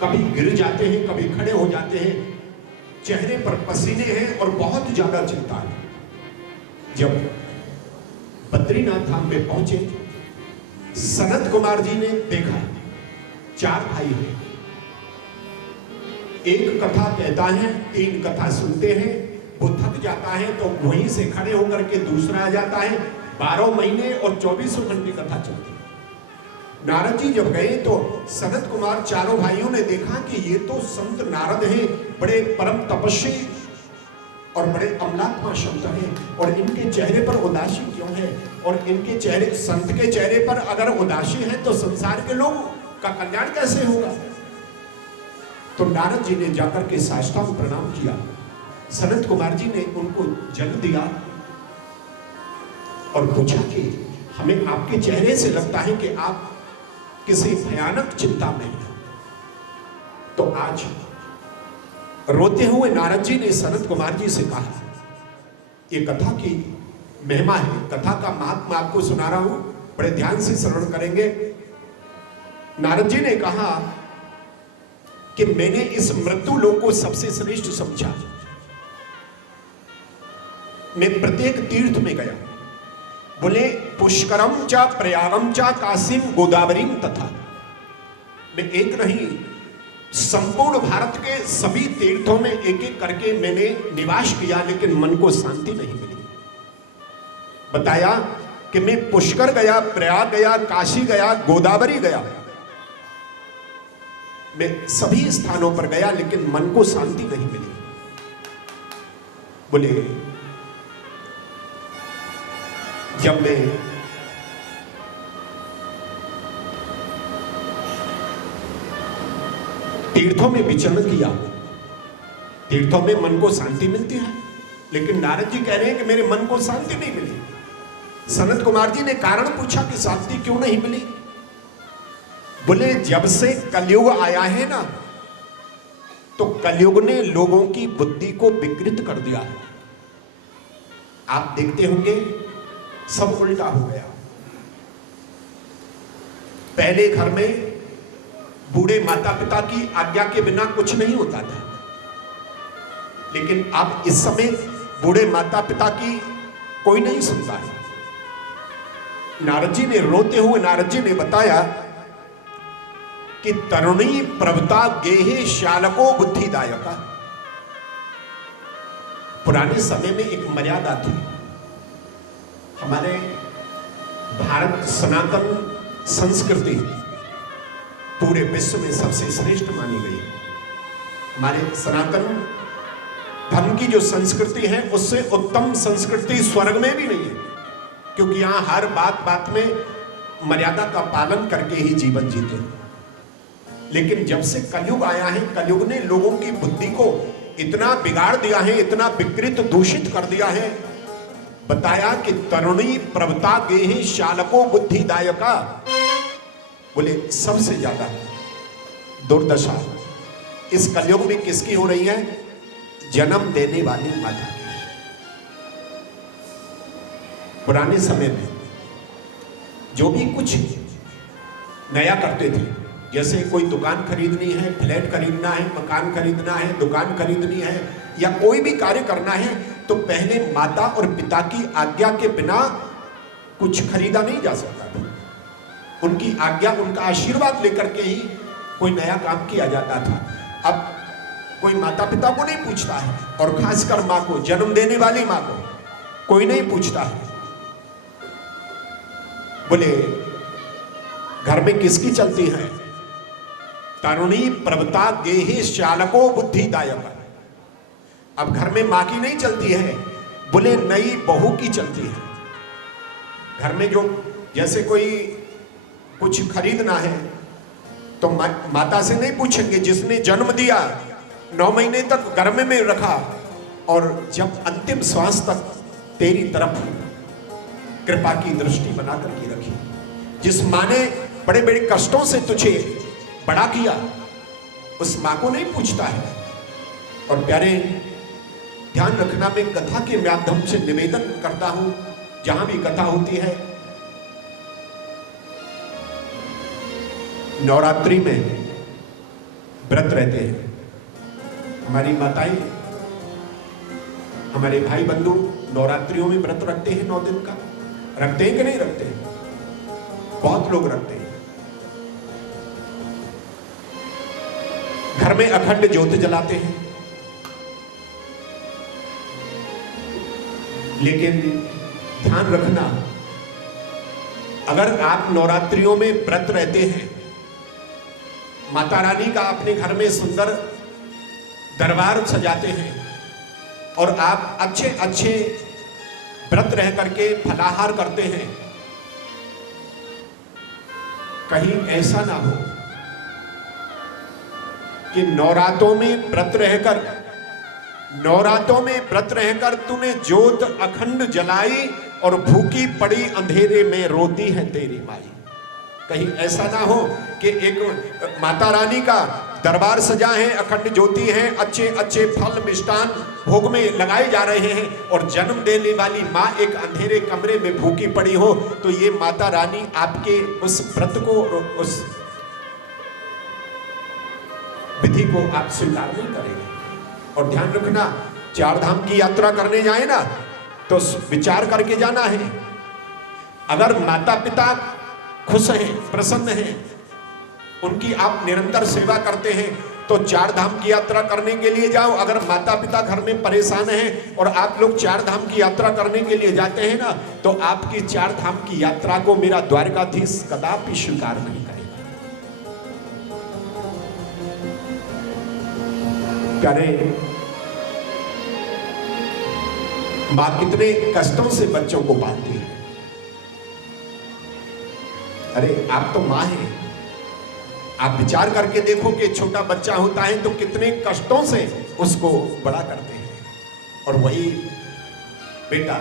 कभी गिर जाते हैं, कभी खड़े हो जाते हैं, चेहरे पर पसीने हैं और बहुत ज्यादा चिंता है। जब बद्रीनाथ धाम में पहुंचे, सनत कुमार जी ने देखा 4 भाई हैं, एक कथा कहता है, 3 कथा सुनते हैं, वो थक जाता है तो वहीं से खड़े होकर के दूसरा आ जाता है। 12 महीने और 24 घंटे कथा चलती है। नारद जी जब गए तो सनत कुमार चारों भाइयों ने देखा कि ये तो संत नारद हैं, बड़े परम तपस्वी और बड़े अमलात्मा शब्द हैं, और इनके चेहरे पर उदासी क्यों है? और इनके चेहरे, संत के चेहरे पर अगर उदासी है तो संसार के लोग का कल्याण कैसे होगा? तो नारद जी ने जाकर के साष्टांग प्रणाम किया। सनत कुमार जी ने उनको जल दिया और पूछा कि हमें आपके चेहरे से लगता है कि आप किसी भयानक चिंता में हैं। तो आज रोते हुए नारद जी ने सनत कुमार जी से कहा, ये कथा की महिमा है, कथा का महात्मा आपको सुना रहा हूं, बड़े ध्यान से श्रवण करेंगे। नारद जी ने कहा कि मैंने इस मृत्यु लोक को सबसे श्रेष्ठ समझा। मैं प्रत्येक तीर्थ में गया, बोले पुष्करम चा प्रयागम चा काशीम गोदावरीम तथा, मैं एक नहीं संपूर्ण भारत के सभी तीर्थों में एक एक करके मैंने निवास किया, लेकिन मन को शांति नहीं मिली। बताया कि मैं पुष्कर गया, प्रयाग गया, काशी गया, गोदावरी गया, मैं सभी स्थानों पर गया, लेकिन मन को शांति नहीं मिली। बोले जब मैं तीर्थों में विचरण किया, तीर्थों में मन को शांति मिलती है, लेकिन नारद जी कह रहे हैं कि मेरे मन को शांति नहीं मिली। सनत कुमार जी ने कारण पूछा कि शांति क्यों नहीं मिली? बोले जब से कलयुग आया है ना, तो कलयुग ने लोगों की बुद्धि को विकृत कर दिया है। आप देखते होंगे सब उल्टा हो गया। पहले घर में बूढ़े माता पिता की आज्ञा के बिना कुछ नहीं होता था, लेकिन अब इस समय बूढ़े माता पिता की कोई नहीं सुनता है। नारद जी ने रोते हुए नारद जी ने बताया कि तरुणी प्रभता गेहे शालको बुद्धिदायका। पुराने समय में एक मर्यादा थी। हमारे भारत सनातन संस्कृति पूरे विश्व में सबसे श्रेष्ठ मानी गई। हमारे सनातन धर्म की जो संस्कृति है, उससे उत्तम संस्कृति स्वर्ग में भी नहीं है, क्योंकि यहां हर बात बात में मर्यादा का पालन करके ही जीवन जीते हैं। लेकिन जब से कलयुग आया है, कलयुग ने लोगों की बुद्धि को इतना बिगाड़ दिया है, इतना विकृत दूषित कर दिया है। बताया कि तरुणी प्रभता गेहे शालको बुद्धिदायका। बोले सबसे ज्यादा दुर्दशा इस कलयुग में किसकी हो रही है? जन्म देने वाली माता की। पुराने समय में जो भी कुछ नया करते थे, जैसे कोई दुकान खरीदनी है, फ्लैट खरीदना है, मकान खरीदना है, दुकान खरीदनी है, या कोई भी कार्य करना है, तो पहले माता और पिता की आज्ञा के बिना कुछ खरीदा नहीं जा सकता था। उनकी आज्ञा, उनका आशीर्वाद लेकर के ही कोई नया काम किया जाता था। अब कोई माता पिता को नहीं पूछता है, और खासकर मां को, जन्म देने वाली मां को कोई नहीं पूछता है। बोले घर में किसकी चलती है? तरुणी प्रभता गेहे शालको बुद्धिदायक। अब घर में मां की नहीं चलती है, बोले नई बहू की चलती है। घर में जो, जैसे कोई कुछ खरीदना है तो माता से नहीं पूछेंगे, जिसने जन्म दिया, 9 महीने तक गर्भ में रखा, और जब अंतिम श्वास तक तेरी तरफ कृपा की दृष्टि बनाकर के रखी, जिस मां ने बड़े बड़े कष्टों से तुझे बड़ा किया, उस मां को नहीं पूछता है। और प्यारे ध्यान रखना, मैं कथा के माध्यम से निवेदन करता हूं जहां भी कथा होती है, नवरात्रि में व्रत रहते हैं। हमारी माताएं, हमारे भाई बंधु नवरात्रियों में व्रत रखते हैं, 9 दिन का। रखते हैं कि नहीं रखते हैं? बहुत लोग रखते हैं। घर में अखंड ज्योत जलाते हैं। लेकिन ध्यान रखना, अगर आप नवरात्रियों में व्रत रहते हैं, माता रानी का अपने घर में सुंदर दरबार सजाते हैं और आप अच्छे अच्छे व्रत रह करके फलाहार करते हैं, कहीं ऐसा ना हो कि नवरात्रों में व्रत रहकर तूने ज्योत अखंड जलाई और भूखी पड़ी अंधेरे में रोती है तेरी माई। कहीं ऐसा ना हो कि एक माता रानी का दरबार सजा है, अखंड ज्योति है, अच्छे अच्छे फल मिष्टान भोग में लगाए जा रहे हैं और जन्म देने वाली माँ एक अंधेरे कमरे में भूखी पड़ी हो, तो ये माता रानी आपके उस व्रत को, उस विधि को आप स्वीकार नहीं करेंगे। और ध्यान रखना, 4 धाम की यात्रा करने जाए ना तो विचार करके जाना है। अगर माता पिता खुश हैं, प्रसन्न हैं, उनकी आप निरंतर सेवा करते हैं, तो 4 धाम की यात्रा करने के लिए जाओ। अगर माता पिता घर में परेशान हैं और आप लोग 4 धाम की यात्रा करने के लिए जाते हैं ना, तो आपकी 4 धाम की यात्रा को मेरा द्वारकाधीश कदापि स्वीकार नहीं करेगा। करें, मां कितने कष्टों से बच्चों को पालती है। अरे आप तो मां हैं, आप विचार करके देखो कि छोटा बच्चा होता है तो कितने कष्टों से उसको बड़ा करते हैं। और वही बेटा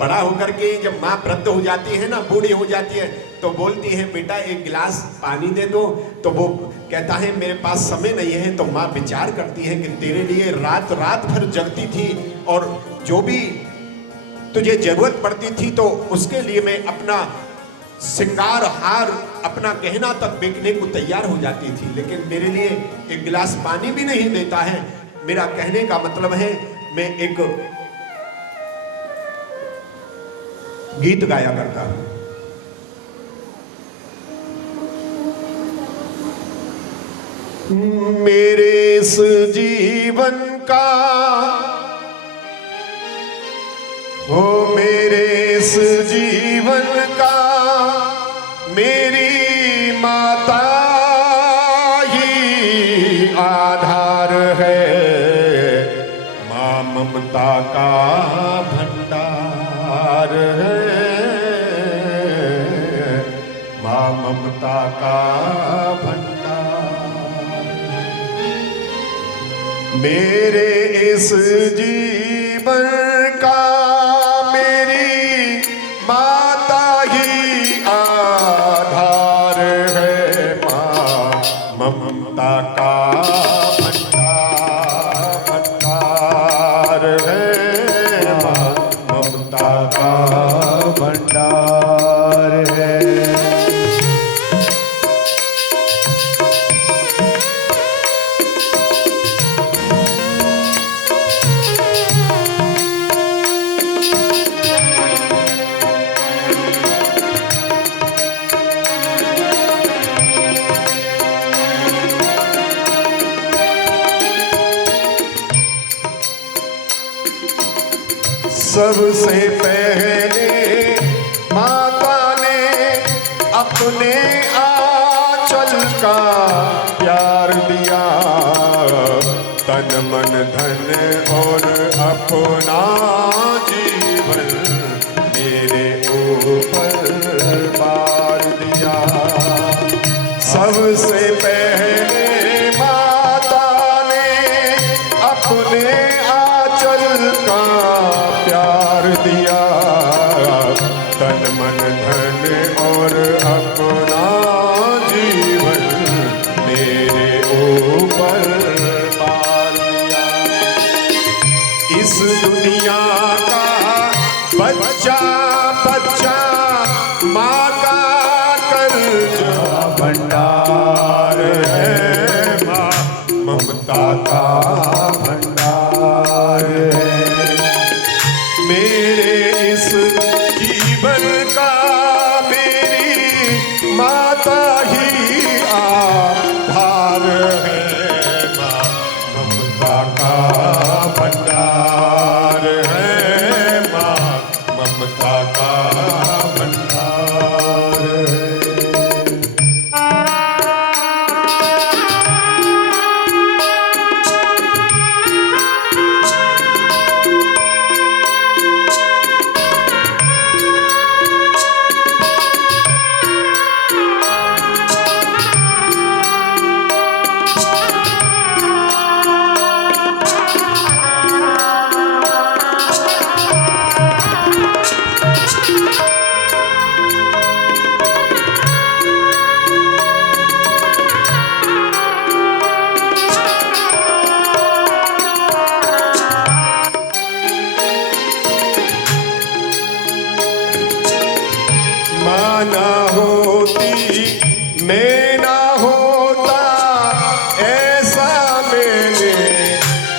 बड़ा होकर के जब माँ वृद्ध हो जाती है ना, बूढ़ी हो जाती है, तो बोलती है बेटा एक गिलास पानी दे दो, तो वो कहता है मेरे पास समय नहीं है। तो माँ विचार करती है कि तेरे लिए रात रात भर जगती थी और जो भी तुझे जरूरत पड़ती थी तो उसके लिए मैं अपना श्रृंगार हार, अपना गहना तक बेचने को तैयार हो जाती थी, लेकिन मेरे लिए एक गिलास पानी भी नहीं देता है। मेरा कहने का मतलब है, मैं एक गीत गाया करता हूं। मेरे इस जीवन का, हो मेरे इस जीवन का मेरी माता ही आधार है। मां ममता का भंडार है, मां ममता का भंडार। मेरे इस जीवन का मेरी माता ही आधार है। मां ममता का भंडार है, मां ममता का भंडार है। सबसे पहले माता ने अपने आंचल का प्यार दिया, तन मन धन और अपना जीवन मेरे ऊपर बार दिया। सबसे पहले माता ने अपने आंचल का प्यार दिया, तन मन धन और अपना जीवन मेरे ऊपर बार दिया। इस दुनिया का बच्चा बच्चा माँ का कर्ज भंडार है, माँ ममता का भंडार है। मेरे इस जीवन का मेरी माता ही आधार है, माँ ममता का भंडार है, माँ ममता का भंडार है। ना होती मैं ना होता, ऐसा मैंने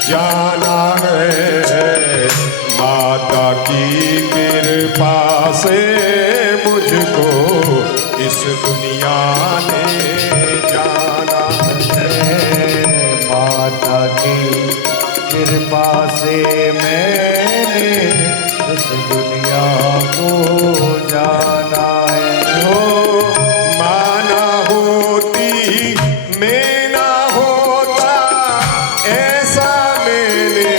जाना है। माता की कृपा से मुझको इस दुनिया ने जाना है। माता की कृपा से मैंने इस दुनिया को जाना है। माँ ना होती मैं ना होता, ऐसा मैंने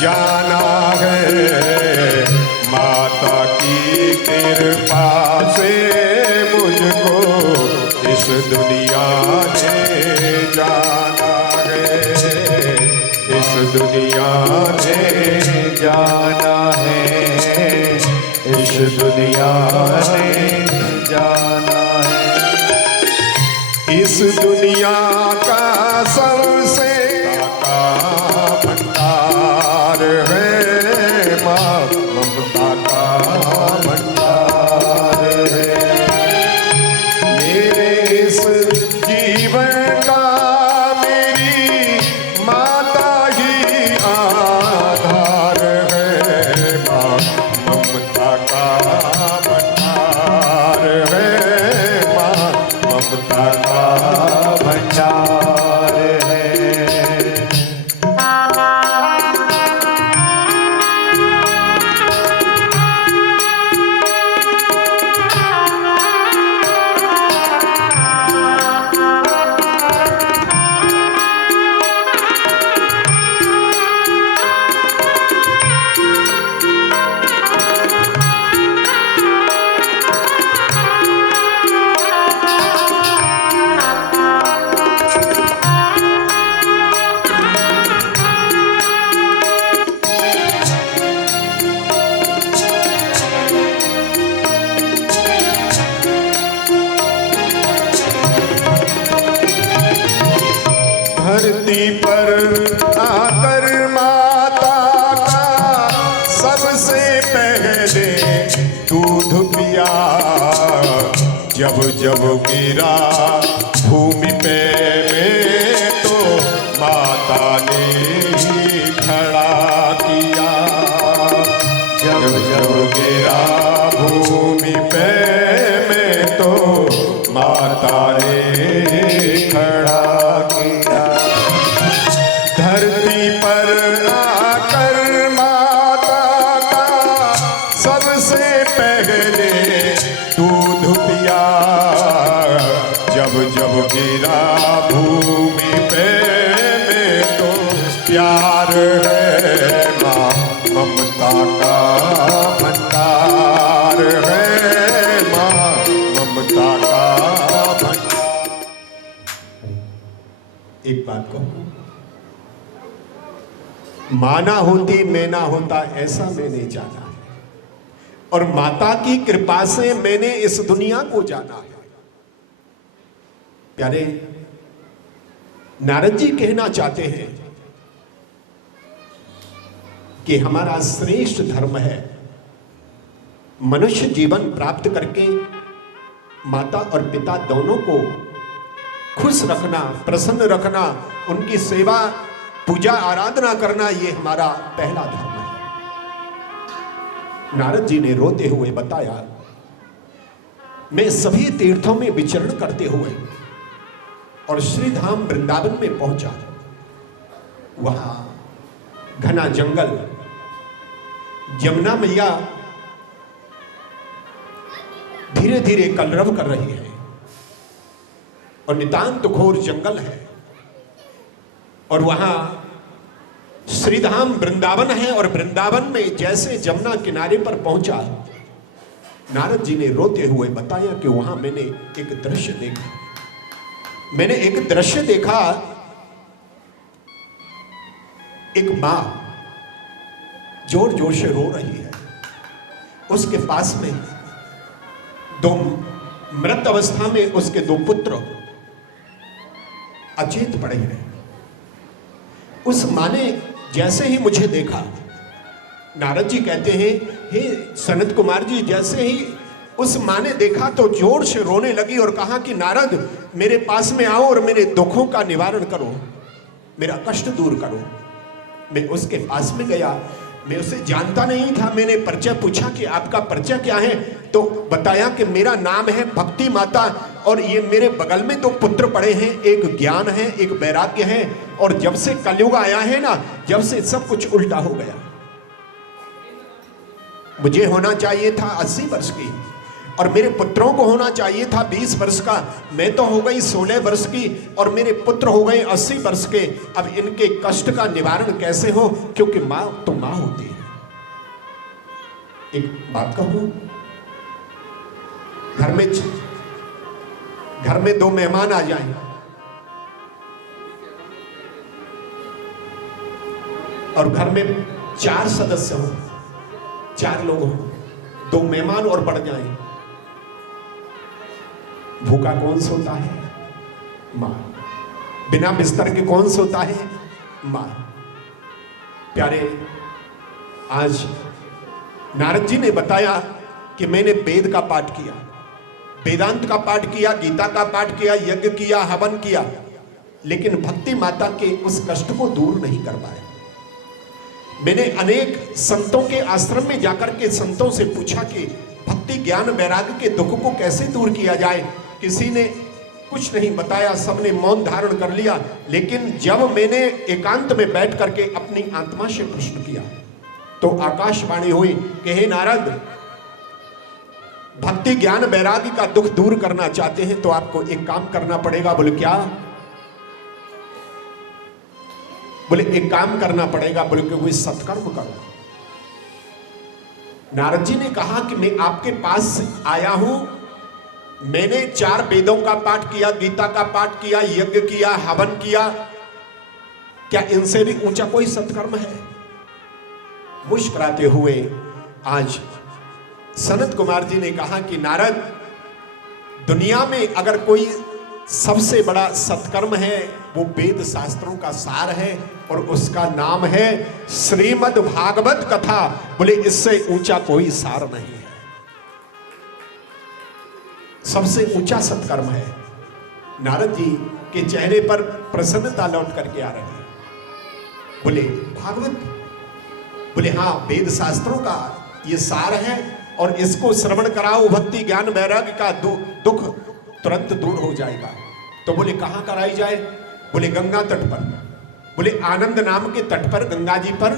जाना है। माता की कृपा से मुझको इस दुनिया ने जाना है, इस दुनिया ने जाना है, इस दुनिया ने जाना है। इस दुनिया का सबसे का भंडार है, माँ ममता का भंडार है। मेरे इस जीवन का मेरी माता ही आधार है, माँ ममता का भंडार है, माँ ममता का भंडार है। धरती पर आकर माता का सबसे पहले दूध पिया। जब जब गिरा भूमि पे में तो माता ने ही खड़ा किया। जब जब गिरा भूमि पे में तो माता ने ही खड़ा किया। धरती पर आकर माता का सबसे पहले दूध पिया। जब जब गिरा भूमि पे में तो प्यार है, माँ ममता का भंडार है, माँ ममता का भंडार। एक बात कहूं, माँ ना होती मैं ना होता, ऐसा मैंने जाना है, और माता की कृपा से मैंने इस दुनिया को जाना है। प्यारे नारद जी कहना चाहते हैं कि हमारा श्रेष्ठ धर्म है मनुष्य जीवन प्राप्त करके माता और पिता दोनों को खुश रखना, प्रसन्न रखना, उनकी सेवा, पूजा, आराधना करना, ये हमारा पहला धर्म है। नारद जी ने रोते हुए बताया, मैं सभी तीर्थों में विचरण करते हुए और श्री धाम वृंदावन में पहुंचा। वहां घना जंगल, यमुना मैया धीरे धीरे कलरव कर रही है और नितांत घोर जंगल है, और वहां श्रीधाम वृंदावन है। और वृंदावन में जैसे जमुना किनारे पर पहुंचा, नारद जी ने रोते हुए बताया कि वहां मैंने एक दृश्य देखा। मैंने एक दृश्य देखा, एक मां जोर जोर से रो रही है, उसके पास में दो मृत अवस्था में उसके दो पुत्र अचेत पड़े हैं। उस मां ने जैसे ही मुझे देखा, नारद जी कहते हैं, हे सनत कुमार जी, जैसे ही उस मां ने देखा तो जोर से रोने लगी और कहा कि नारद, मेरे पास में आओ और मेरे दुखों का निवारण करो, मेरा कष्ट दूर करो। मैं उसके पास में गया, मैं उसे जानता नहीं था। मैंने परिचय पूछा कि आपका परिचय क्या है, तो बताया कि मेरा नाम है भक्ति माता, और ये मेरे बगल में दो पुत्र पड़े हैं, एक ज्ञान है, एक वैराग्य है, और जब से कलयुग आया है ना, जब से सब कुछ उल्टा हो गया। मुझे होना चाहिए था 80 वर्ष की, और मेरे पुत्रों को होना चाहिए था 20 वर्ष का। मैं तो हो गई 16 वर्ष की और मेरे पुत्र हो गए 80 वर्ष के। अब इनके कष्ट का निवारण कैसे हो, क्योंकि मां तो मां होती है। एक बात कहूं, घर में दो मेहमान आ जाएं और घर में 4 सदस्य हो, 4 लोग हो, 2 मेहमान और बढ़ जाएं, भूखा कौन सोता है? मां। बिना बिस्तर के कौन सोता है? मां। प्यारे, आज नारद जी ने बताया कि मैंने वेद का पाठ किया, वेदांत का पाठ किया, गीता का पाठ किया, यज्ञ किया, हवन किया, लेकिन भक्ति माता के उस कष्ट को दूर नहीं कर पाया। मैंने अनेक संतों के आश्रम में जाकर के संतों से पूछा कि भक्ति ज्ञान वैराग्य के दुख को कैसे दूर किया जाए। किसी ने कुछ नहीं बताया, सबने मौन धारण कर लिया। लेकिन जब मैंने एकांत में बैठ करके अपनी आत्मा से प्रश्न किया तो आकाशवाणी हुई कि हे नारद, भक्ति ज्ञान वैराग्य का दुख दूर करना चाहते हैं तो आपको एक काम करना पड़ेगा। बोले क्या? बोले एक काम करना पड़ेगा। बोले कि कोई सत्कर्म करो। नारद जी ने कहा कि मैं आपके पास आया हूं, मैंने 4 वेदों का पाठ किया, गीता का पाठ किया, यज्ञ किया, हवन किया, क्या इनसे भी ऊंचा कोई सत्कर्म है? मुस्कुराते हुए आज सनत कुमार जी ने कहा कि नारद, दुनिया में अगर कोई सबसे बड़ा सत्कर्म है वो वेद शास्त्रों का सार है और उसका नाम है श्रीमद् भागवत कथा। बोले इससे ऊंचा कोई सार नहीं है, सबसे ऊंचा सत्कर्म है। नारद जी के चेहरे पर प्रसन्नता लौट करके आ रही है। बोले भागवत? बोले हाँ, वेद शास्त्रों का ये सार है और इसको श्रवण कराओ, भक्ति ज्ञान वैराग्य का दुख तुरंत दूर हो जाएगा। तो बोले कहां कराई जाए? बोले गंगा तट पर। बोले आनंद नाम के तट पर, गंगा जी पर।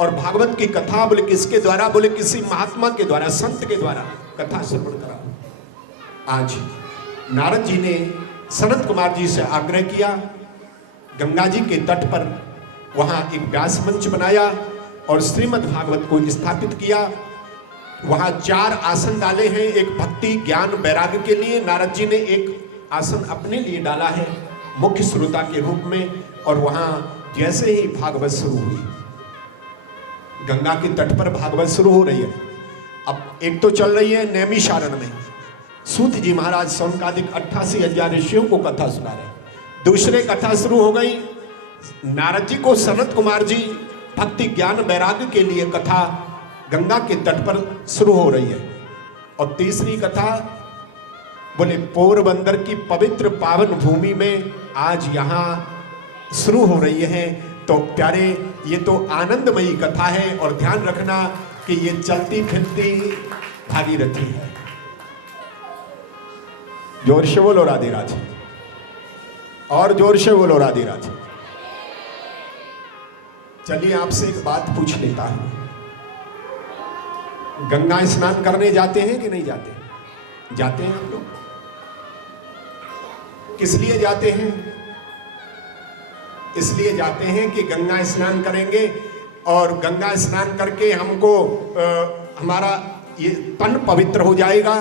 और भागवत की कथा बोले किसके द्वारा? बोले किसी महात्मा के द्वारा, संत के द्वारा कथा श्रवण कराओ। आज नारद जी ने सनत कुमार जी से आग्रह किया, गंगा जी के तट पर वहां एक व्यास मंच बनाया और श्रीमद् भागवत को स्थापित किया। वहां 4 आसन डाले हैं, एक भक्ति ज्ञान वैराग्य के लिए। नारद जी ने एक आसन अपने लिए डाला है मुख्य श्रोता के रूप में। और वहां जैसे ही भागवत शुरू हुई, गंगा के तट पर भागवत शुरू हो रही है। अब एक तो चल रही है नैमिषारण्य में, सूत जी महाराज सौनकादिक 88,000 ऋषियों को कथा सुना रहे। दूसरे कथा शुरू हो गई, नारद जी को सनत कुमार जी भक्ति ज्ञान वैराग्य के लिए कथा गंगा के तट पर शुरू हो रही है। और तीसरी कथा बोले पोरबंदर की पवित्र पावन भूमि में आज यहां शुरू हो रही है। तो प्यारे, ये तो आनंदमयी कथा है और ध्यान रखना कि ये चलती फिरती भागीरथी है। जोर से बोलो राधे राधे, और जोर से बोलो राधे राधे। चलिए आपसे एक बात पूछ लेता हूं, गंगा स्नान करने जाते हैं कि नहीं जाते? जाते हैं आप लोग? किस लिए जाते हैं? इसलिए जाते हैं कि गंगा स्नान करेंगे और गंगा स्नान करके हमको हमारा ये तन पवित्र हो जाएगा,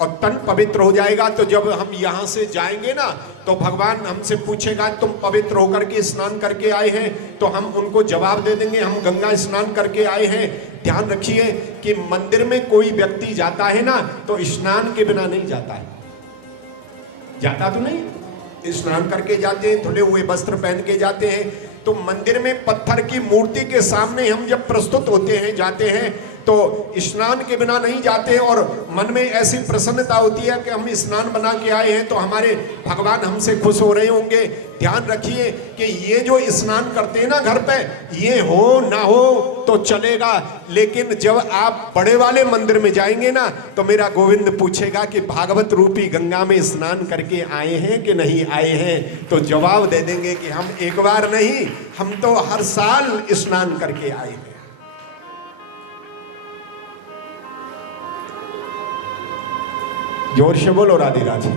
और तन पवित्र हो जाएगा तो जब हम यहां से जाएंगे ना तो भगवान हमसे पूछेगा तुम पवित्र होकर के स्नान करके आए हैं? तो हम उनको जवाब दे देंगे हम गंगा स्नान करके आए हैं। ध्यान रखिए कि मंदिर में कोई व्यक्ति जाता है ना तो स्नान के बिना नहीं जाता है। जाता तो नहीं, स्नान करके जाते हैं, धुले हुए वस्त्र पहन के जाते हैं। तो मंदिर में पत्थर की मूर्ति के सामने हम जब प्रस्तुत होते हैं, जाते हैं, तो स्नान के बिना नहीं जाते और मन में ऐसी प्रसन्नता होती है कि हम स्नान बना के आए हैं तो हमारे भगवान हमसे खुश हो रहे होंगे। ध्यान रखिए कि ये जो स्नान करते हैं ना घर पे, ये हो ना हो तो चलेगा, लेकिन जब आप बड़े वाले मंदिर में जाएंगे ना तो मेरा गोविंद पूछेगा कि भागवत रूपी गंगा में स्नान करके आए हैं कि नहीं आए हैं? तो जवाब दे देंगे कि हम एक बार नहीं, हम तो हर साल स्नान करके आए हैं। जोर से बोलो राधे राधे।